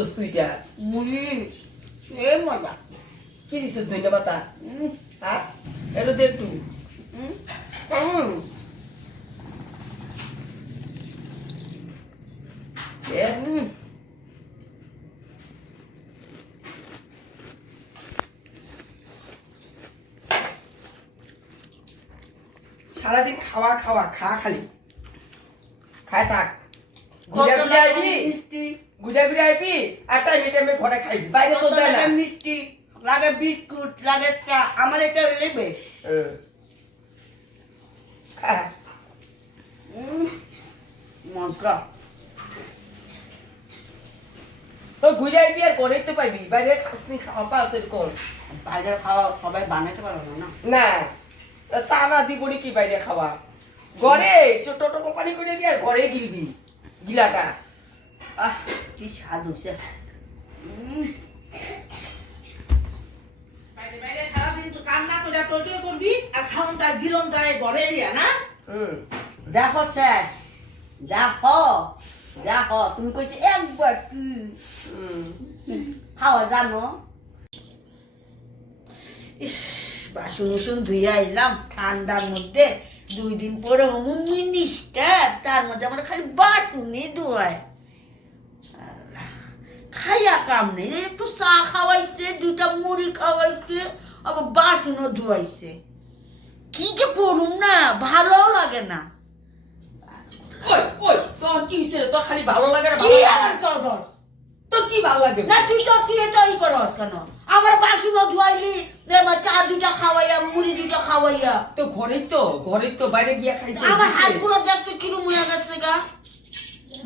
দিতেছস তুই যা মুড়ি এ মজা কি দিছস ধইনা পাতা হ্যাঁ এটা দে একটু সারাদিন খাওয়া খাওয়া খা খালি খায় থাক ঘুরে ঘুরে আইবি মিষ্টি ঘুরে ঘুরে আইবি আর টাইমে টাইমে ঘরে খাইস বাইরে তো দেয় না মিষ্টি লাগে বিস্কুট লাগে চা আমার এটা লেবে খা মজা তো ঘুরে আইবি আর ঘরেই তো পাইবি বাইরে খাসনি খাওয়া পাস এরকম বাইরের খাওয়া সবাই বানাতে পারবে না না চা না দিবনি কি বাইরে খাওয়া ঘরে ছোট ছোট কোম্পানি করে দিবি আর ঘরে গিলবি গিলাটা আহ কি স্বাদ হচ্ছে বাইরে বাইরে সারাদিন তো কাম না করে টোটো করবি আর খাওনটা গিলনটা ঘরে এলিয়া না দেখো স্যার দেখো দেখো তুমি কইছে একবার কি খাওয়া জানো ইস বাসন উসন ধুইয়া এলাম ঠান্ডার মধ্যে 2 দিন পরে হোম মিনিস্টার তার মধ্যে আমার খালি বাসনই ধোয়ায় খাইয়া কাম নেই একটু চা খাওয়াইছে 2টা মুড়ি খাওয়াইছে আবার বাসনও ধোয়াইছে কি যে করুম না ভালোও লাগে না ওই ওই তোর কি হইছে তোর খালি ভালো লাগে না কি আমার দরদ তোর কি ভালো লাগে না তুই তো কি এটা ই করস কেন আমার বাসনও ধোয়াইলি এবার চা 2টা খাওয়াইয়া মুড়ি 2টা খাওয়াইয়া তো ঘরেই তো বাইরে গিয়া খাইছিস আমার হাতগুলো দেখতে কিরম হয়ে গেছে গা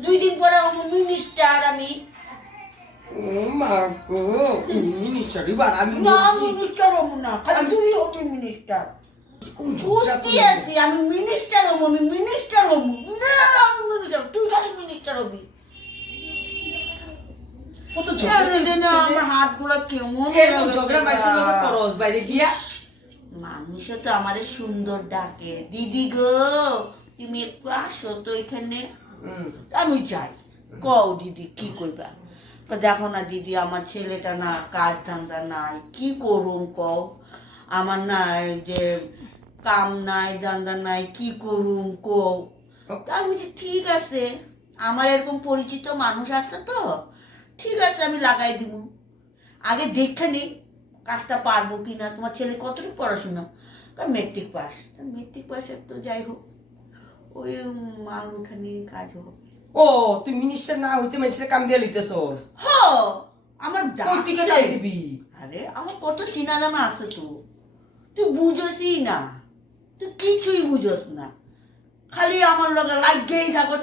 2 দিন পরে মিনিস্টার আমি ও মা গো মিনিস্টারই বার আমি না মিনিস্টার হব না খালি তুমি হবি মিনিস্টার বুঝতে আছি আমি মিনিস্টার হব না আমি মিনিস্টার তুই খালি মিনিস্টার হবি কত না আমার হাতগুলো কেমন ঝগড়া বাইসে করস বাইরে গিয়া মানুষে তো আমারে সুন্দর ডাকে দিদি গো তুমি একটু আসো তো এখানে আমি যাই কও দিদি কি করবা তো দেখো না দিদি আমার ছেলেটা না কাজ ধান্দা নাই কি করুম কও আমার নাই যে কাম নাই ধান্দা নাই কি করুম কও তা আমি বলছি ঠিক আছে আমার এরকম পরিচিত মানুষ আছে তো ঠিক আছে আমি লাগাই দিব আগে দেখে নিই কাজটা পারবো কি না তোমার ছেলে কতটুকু পড়াশোনা মেট্রিক পাস মেট্রিক পাসের তো যাই হোক ওই মাল উঠানি কাজ হবে ও তুই মিনিস্টার না হইতে মানুষের কাম দিয়ে লইতেছস হ আমার কই থেকে যাই দিবি আরে আমার কত চিনা জানা আছে তো তুই বুঝোসই না তুই কিছুই বুঝোস না খালি আমার লগে লাগেই থাকস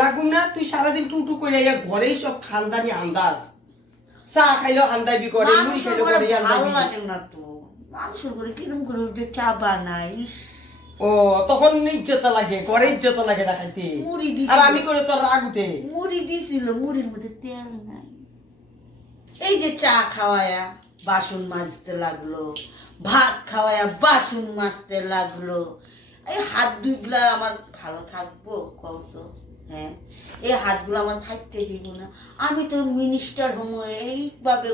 লাগুন না তুই সারাদিন টুটু করে ঘরেই সব খানদানি আন্দাজ চা খাইলো আন্দাবি করে মুড়ি খাইলো করে ভালো আন্দাবি লাগে না তো মানুষের করে কিরম করে যে চা বানাই ও তখন ইজ্জত লাগে ঘরে ইজ্জত লাগে না খাইতে মুড়ি দিছিল আর আমি করে তোর রাগ উঠে মুড়ি দিছিল মুড়ির মধ্যে তেল নাই এই যে চা খাওয়ায়া বাসন মাজতে লাগলো ভাত খাওয়ায়া বাসন মাজতে লাগলো এই হাত দুইগুলা আমার ভালো থাকবো কও তো হ্যাঁ এই হাতগুলো আমার ফাইটতে দিব না আমি তো মিনিস্টার হমো এইভাবে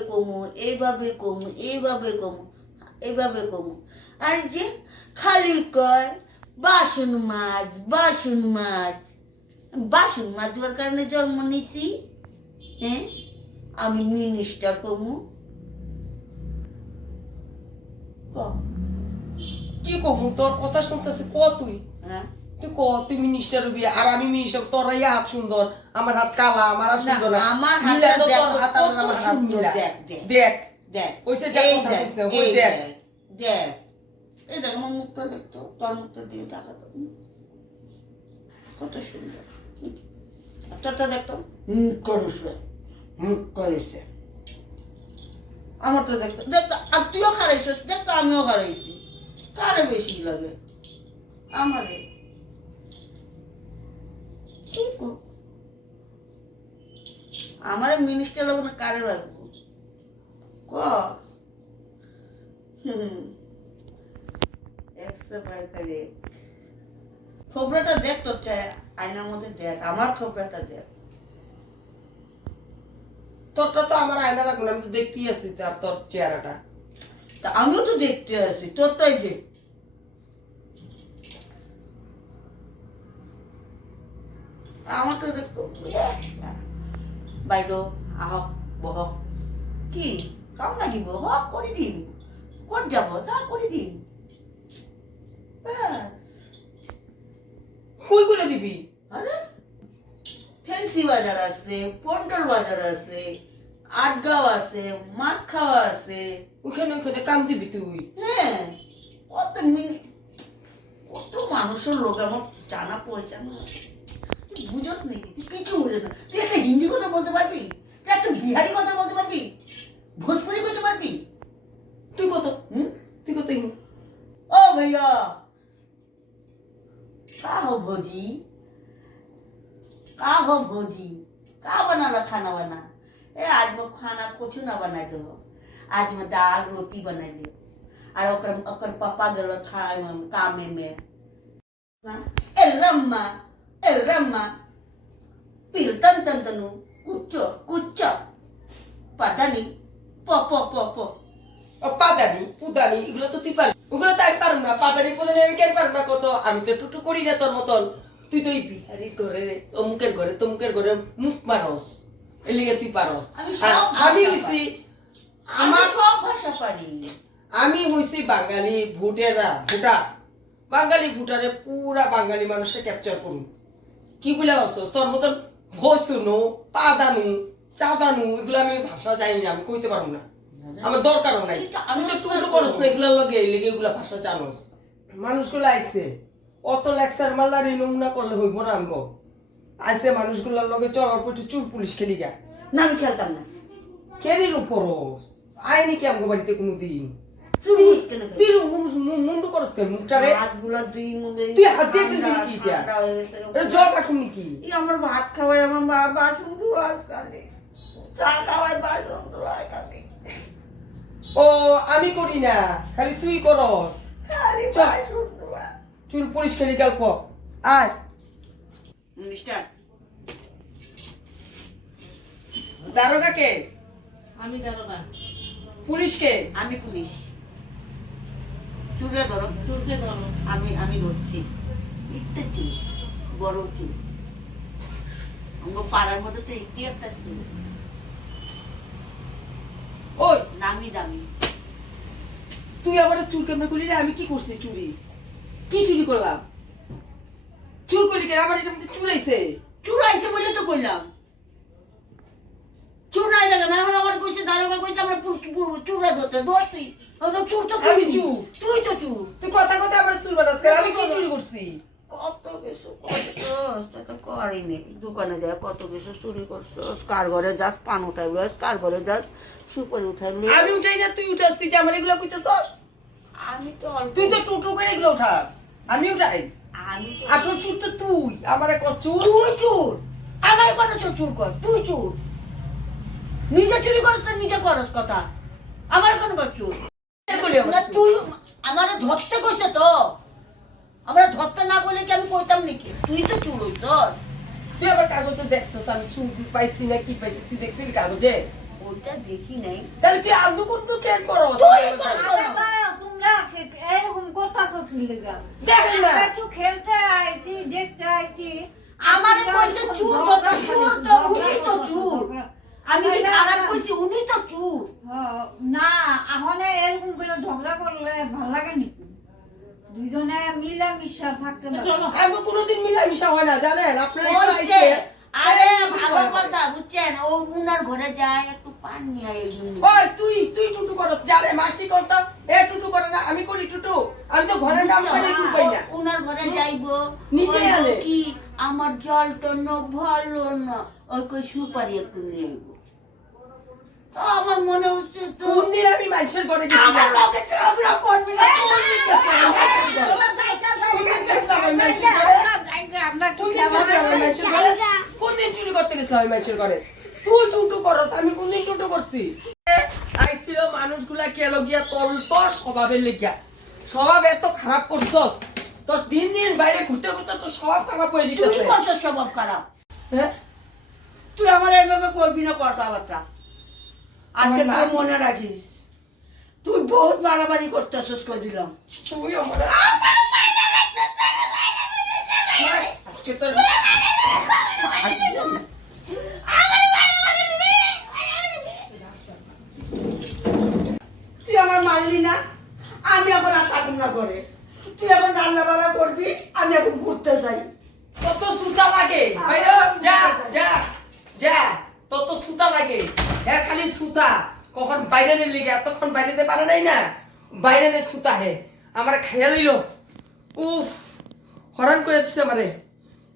কমু আর যে খালি কয় বাসন মাজবার কারণে জন্ম নিছি হ্যাঁ আমি মিনিস্টার কমু কি কমু তোর কথা শুনতেছি ক তুই হ্যাঁ তুই ক তুই মিনিস্টার হবি আর আমি মিনিস্টার তোর হাত সুন্দর আমার হাত কালা আমার হাত সুন্দর না আমার মিলা হাতটা তো দেখ তোর হাত আর কত আমার হাত সুন্দর মিলা। দেখ দেখ দেখ ওইসে যা এই কথা দেখ, কইছ না ওই এই দেখ দেখ এই দেখ আমার মুখটা দেখতো তোর মুখটা দিয়ে দেখা তো কত সুন্দর তোরটা দেখতো করেছে আমার তো দেখতো আর তুইও খারাইছিস দেখতো আমিও খারাইছি কারে বেশি লাগে আমারে আমার মিনিস্টার লাগবে না কারে লাগবো ক থোবড়াটা দেখ তোর চাই আয়নার মধ্যে দেখ আমার থোবড়াটা দেখ তোরটা তো আমার আয়না লাগবে না, আমি তো দেখতেই আছি তার তোর চেহারাটা। তা আমিও তো দেখতে আছি তোরটাই যে। আমার তো দেখতো বাইর আহ বহ কি কাম লাগিব হ করে দিন কোন যাব না করে দিন ব্যাস। কই করে দিবি? আরে ফ্যান্সি বাজার আছে, পন্টল বাজার আছে, আটগাঁও আছে, মাছ খাওয়া আছে। ওখানে ওখানে কাম দিবি তুই? হ্যাঁ কত মানুষের লোক আমার জানা পয়সানো তুই বুঝস নাকি? তুই কিছু বুঝিস না। তুই একটা হিন্দি কথা বলতে পারবি, তুই একটা বিহারি কথা বলতে পারবি, ভোজপুরি করতে পারবি? তুই কত হুম তুই কত ओ भैया का हो भौजी, का हो भौजी, का बनाना खाना बना? ए आज मैं खाना कुछ ना बना दो, आज मैं दाल रोटी बना दे। और ओकर पापा गलो खाए कामे में एल रम्मा पिल तन तन तनु कुच्चो कुच्चो पता नहीं पो पो पो पो পাদানি পুদানি এগুলো তো তুই পারবি, ওগুলো তো আমি পারবো না। পাদানি পুদানি আমি কেন পারবো না? কত আমি তো টুটু করি না তোর মতন। তুই তো এই বিহারির ঘরে অমুকের ঘরে তমুকের ঘরে মুখ মারস, এর লিগে তুই পারস। আমি হইছি আমার সব ভাষা পারি। আমি হইছি বাঙালি ভুটেরা ভুটা, বাঙালি ভুটারে পুরা বাঙালি মানুষে ক্যাপচার করুন। কি বলে আসছ? তোর মতন ভসুনো পাদানু চাঁদানু এগুলো আমি ভাষা জানি না, আমি কইতে পারবো না, আমার দরকারও নাই। আমি তো টুকরো করস না এগুলোর লগে, এই লেগে এগুলা ভাষা জানোস। মানুষগুলো আইছে অত লেকচার মাল্লার এই নমুনা করলে হইব না। আমগো আইছে মানুষগুলোর লগে চলার পর চুর পুলিশ খেলি গা না আমি খেলতাম না। কেনির উপরস আইনি কি আমগো বাড়িতে কোনোদিন? তুই মুন্ডু করস কেন মুখটারে? হাতগুলা দুই মুখে তুই হাত দিয়ে দিবি কি এটা? এটা জল কাটুন নাকি? এই আমার ভাত খাওয়াই, আমার মা বাসন ধোয়ায় কালে, চা খাওয়াই বাসন ধোয়ায় কালে। ও আমি করি না, খালি তুই করস। খালি চল। বাসন ধোয়া। চুল পরিষ্কার গল্প আয়। মিস্টার দারোগা কে? আমি দারোগা। পুলিশ কে? আমি পুলিশ। চুলে ধরো, চুলকে ধরো। আমি ধরছি। ইত্যে চুল, বড় চুল। আমার পাড়ার মধ্যে তো একটি একটা চুল, ওই নামি দামি। তুই আবার চুল কেমনে করলি রে? আমি কি করছি? চুরি? কি চুরি করলাম? চুল করলি কেন? আমার এটা মধ্যে চুল আইছে। চুল আইসে বলে তো করলাম। চুল নাই লাগে না, এখন আবার কইছে দারোগা কইছে আমরা চুরা ধরতে ধরছি। চুল তো আমি চুর? তুই তো চুর। তুই কথা কথা আমার চুল বানাস কেন? আমি কি চুরি করছি? কত কিছু করছস, তা তো করিনি। দোকানে যায় কত কিছু চুরি করছস। কার ঘরে যাস পান উঠাইলস, কার ঘরে যাস সুপারি উঠাইলি। আমি উঠাই না, তুই উঠাস। তুই যে আমার এগুলো কইতেছস? আমি তো অল্প। তুই তো টুটু করে এগুলো উঠাস, আমি উঠাই। আমি তো আসল চুর তো তুই। আমারে কর চুর। তুই চুর। আমার কোনো চুর কর, তুই চুর। নিজে চুরি করছ না নিজে করস কথা। আমার কোনো চুর না। তুই আমার ধরতে কইছে তো, আমরা ধরতে না বলে কি আমি কইতাম নাকি? তুই তো চুর হইছ। তুই আবার কাগজে দেখছস আমি চুল পাইছি না কি পাইছি? তুই দেখছিলি কাগজে? ওইটা দেখি নাই। তাহলে তুই আলু করতো কেন করস? তুই করস। আরে তাই তোমরা এরকম কথা করছিস লাগা। দেখেন না একটু খেলতে আইছি, দেখতে আইছি। আমারে কইছে চুর তো, চুর তো উনি তো চুর। আমি কি খারাপ কইছি? উনি তো চুর। না আহনে এরকম করে ঝগড়া করলে ভাল লাগে নাকি? দুইজনে মিলামিশা থাকতে না। চলো আমি কোনোদিন মিলামিশা হয় না জানেন আপনারা? একটু কইছে আইছে আরে ভালো কথা বুঝছেন, ও উনার ঘরে যায় একটু পান নিয়ে এই জন্য। ওই তুই টুটু করস জানে? মাসি করতো এ টুটু করে না, আমি করি টুটু। আমি তো ঘরের কাম করে টুটু পাই না। উনার ঘরে যাইবো নিজে বলবো আনে। কি আমার জল তো ভালো না, ওই কই সুপারি একটু নিয়ে আইবো। তো আমার মনে হচ্ছে তো কোন দিন আমি মানুষের ঘরে গেছি? আমার লোকে ঝগড়া করবি না। কোন দিন চুরি করতে গেছিল আমি মানুষের ঘরে? তুই টুটু করস, আমি কোন দিন টুটু করছি? আইছিল মানুষগুলা কেলো গিয়া তোর স্বভাবের লেগিয়া। স্বভাব এত খারাপ করছস, তোর দিন দিন বাইরে ঘুরতে ঘুরতে তোর স্বভাব খারাপ হয়ে তুই যেতেছে। কত স্বভাব খারাপ। হ্যাঁ তুই আমার এইভাবে করবি না কথাবার্তা। আজকে আমার তোর মা- মনে রাখিস তুই বহুত বাড়াবাড়ি করতেছিস কই দিলাম তুই আমার আজকে তোর তুই আমার মারলি না আমি এখন আর থাকুম না করে তুই এখন রান্না বান্না করবি আমি এখন ঘুরতে যাই কত সুতা লাগে বাইরে যা যা যা তত সুতা লাগে হ্যাঁ খালি সুতা কখন বাইরে নিয়ে লিগে এতক্ষণ বাইরেতে পারে নাই না বাইরে নিয়ে সুতা হে আমার খাইয়া দিল উফ হরান করে দিচ্ছে আমারে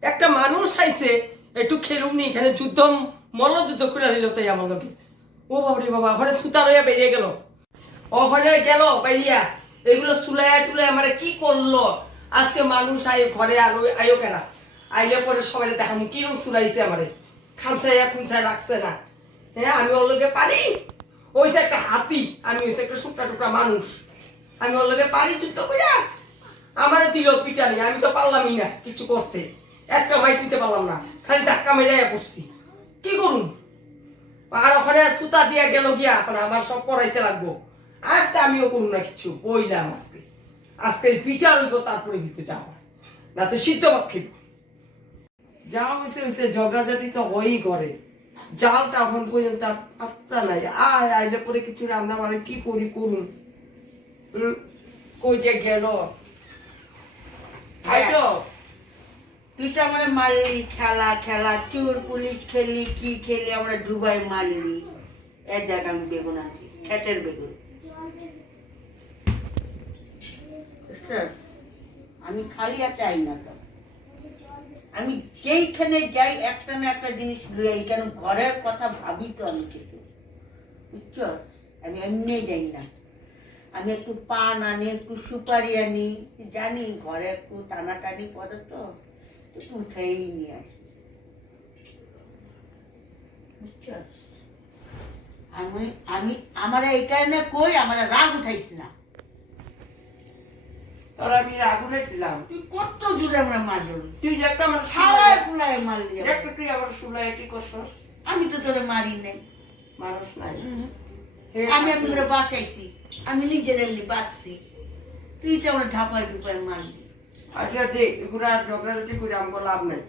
একটা মানুষ আইছে একটু খেলুম নি এখানে যুদ্ধ মল্লযুদ্ধ করে নিল তাই আমার লোকে ও বাবরে বাবা ওখানে সুতা লইয়া বেরিয়ে গেল ওখানে গেল বাইরিয়া এগুলো সুলাইয়া টুলাইয়া আমারে কি করলো আজকে মানুষ আয়ো ঘরে আলো আয়ো কেনা আইলে পরে সবাই দেখাম কিরম সুলাইছে আমারে খামসাইয়া খুমসাই রাখছে না হ্যাঁ আমি ওর লোকে পারি ওইসে একটা হাতি আমি ওইসে একটা শুকনা টুকরা মানুষ আমি ওর লোকে পারি যুদ্ধ কইরা আমারে দিল পিটানি আমি তো পারলামই না কিছু করতে একটা ভাই দিতে পারলাম না খালি ধাক্কা মেরে পড়ছি কি করুন আর ওখানে সুতা দিয়া গেল গিয়া এখন আমার সব করাইতে লাগবো আজকে আমিও করুন না কিছু বইলাম আজকে আজকে বিচার হইব তারপরে দিতে যাওয়া না তো সিদ্ধ ভাত খেব যা হয়েছে হয়েছে ঝগড়াঝাটি তো হয়েই করে জালটা এখন পর্যন্ত আর পাত্তা নাই আর আইলে পরে কিছু রান্না মানে কি করি করুন কই যে গেল আইসো তুই তো আমার মারলি খেলা খেলা চোর পুলিশ খেলি কি খেলি আমরা ডুবাই মারলি এর দেখ আমি বেগুন আনছি খেতের বেগুন বুঝছো? আমি খালি আর চাই না তো আমি যেইখানে যাই একটা না একটা জিনিস লই কেন ঘরের কথা ভাবি তো আমি কিন্তু বুঝছো আমি এমনি যাই না আমি একটু পান আনি একটু সুপারি আনি জানি ঘরে একটু টানাটানি পড়ে তো একটু উঠেই নিয়ে আসি বুঝছো আমি আমি আমার এই কারণে কই আমার রাগ উঠাইছি না তোর আমি রাগ উঠেছিলাম তুই কত জোরে আমরা মারলি তুই যে একটা আমার সারা কুলায় মারলি আমাকে। একটা তুই আমার সুলায় কি করছস আমি তো তোরে মারি নাই মানুষ নাই আমি এমনি করে বাঁচাইছি আমি নিজের এমনি বাঁচছি তুই তো আমার ধাপায় ধুপায় মারলি আচ্ছা দেখ এগুলো আর ঝগড়াঝাটি করে আমাকে লাভ নেই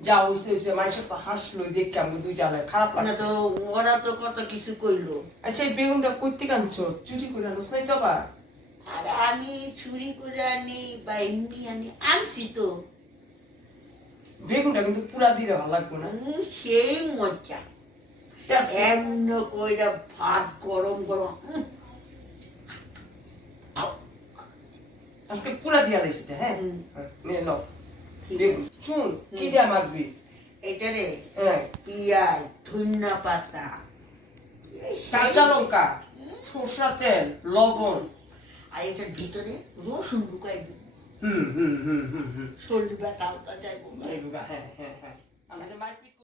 যা হইছে হইছে মানুষের তো হাসলো দেখ আমাকে দুই জ্বালায় খারাপ না লাগছে তো ওরা তো কত কিছু কইলো আচ্ছা এই বেগুনটা করতে কানছো চুরি করে আনোস নাই তো আবার আরে আমি চুরি করে আনি বা এমনি আনি আনছি তো বেগুনটা কিন্তু পুরা দিলে ভালো লাগবে না সেই মজা এমন কইরা ভাত গরম গরম আজকে পুরা দিয়া লাইছে হ্যাঁ হুম। নিয়ে নাও ঠিক বেগুন শুন কি দিয়া মাখবি এটা রে হ্যাঁ পিঁয়াজ ধনিয়া পাতা কাঁচা লঙ্কা সরষা তেল লবণ আর এটার ভিতরে রসুন ঢুকাই দিবি হুম হুম হুম হুম হুম শরীর ব্যথা ওটা যাইব হ্যাঁ হ্যাঁ হ্যাঁ আমি যে মারপিট